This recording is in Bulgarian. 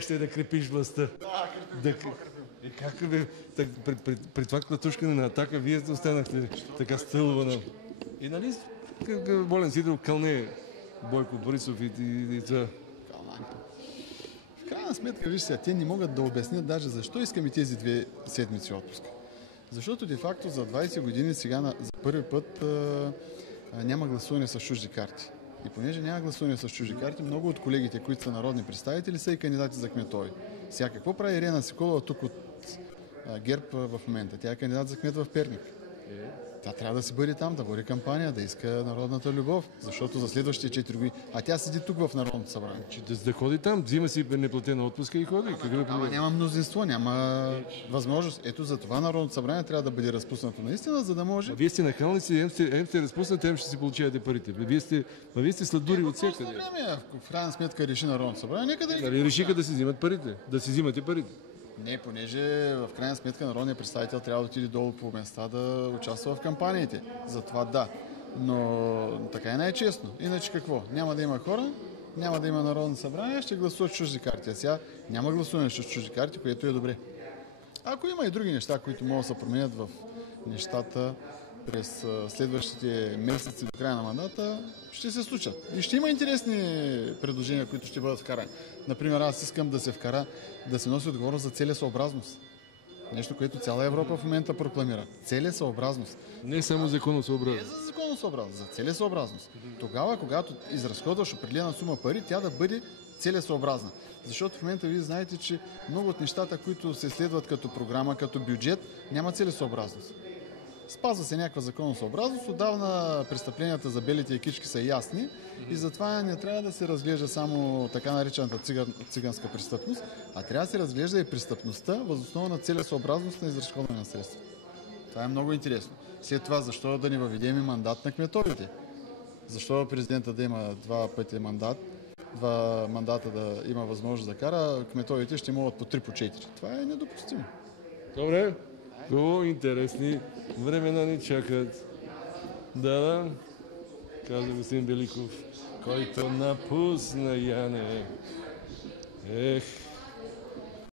ще да крепиш властта. Да, как бе, при това клатушкане на Атака, вие останахте така стълвана. И нали, Волен Сидеров кълне Бойко Борисов и това. В крайна сметка, виж сега, те не могат да обяснят даже защо искаме тези 2 седмици отпуск. Защото де-факто за 20 години сега за първи път няма гласуване с чужди карти. И понеже няма гласуване с чужди карти, много от колегите, които са народни представители, са и кандидати за кметови. Сега какво прави Ирена Соколова тук от ГЕРБ в момента? Тя е кандидат за кмет в Перник. Тя трябва да си бъде там, да води кампания, да иска народната любов, защото за следващите 4 години... А тя седи тук в Народното събрание. Да ходи там, взима си неплатена отпуска и ходи. Ама няма мнозинство, няма възможност. Ето за това Народното събрание трябва да бъде разпуснато наистина, за да може... Вие сте нахалници, ем сте разпуснати, ем ще си получавате парите. Вие сте сладури от всякъде. Време, в крайна сметка реши Народното събрание, нека да... Решиха да си взимат парите, да си взимате парите. Не, понеже в крайна сметка народният представител трябва да отиде долу по места да участва в кампаниите. Затова да. Но така е най-честно. Иначе какво? Няма да има хора, няма да има Народно събрание, ще гласуват чужди карти. А сега няма гласуване с чужди карти, което е добре. Ако има и други неща, които могат да се променят в нещата през следващите месеци до края на мандата, ще се случат. И ще има интересни предложения, които ще бъдат вкарани. Например, аз искам да се вкара, да се носи отговорност за целесъобразност. Нещо, което цяла Европа в момента прокламира. Целесъобразност. Не само законосъобразност. Не за законосъобразност, за целесъобразност. Тогава, когато изразходваш определена сума пари, тя да бъде целесъобразна. Защото в момента вие знаете, че много от нещата, които се следват като програма, като бюджет, няма целесъобразност. Спазва се някаква законосъобразност, отдавна престъпленията за белите екички са ясни и затова не трябва да се разглежда само така наречената циганска престъпност, а трябва да се разглежда и престъпността въз основа на целесъобразност на изразходване на средства. Това е много интересно. След това, защо да не въведем и мандат на кметовете? Защо президента да има 2 пъти мандат, 2 мандата да има възможност да кара, кметовете ще могат по 3, по 4. Това е недопустимо. Добре. Много интересни времена ни чакат. Да, каза господин Великов, който напусна Яне. Ех.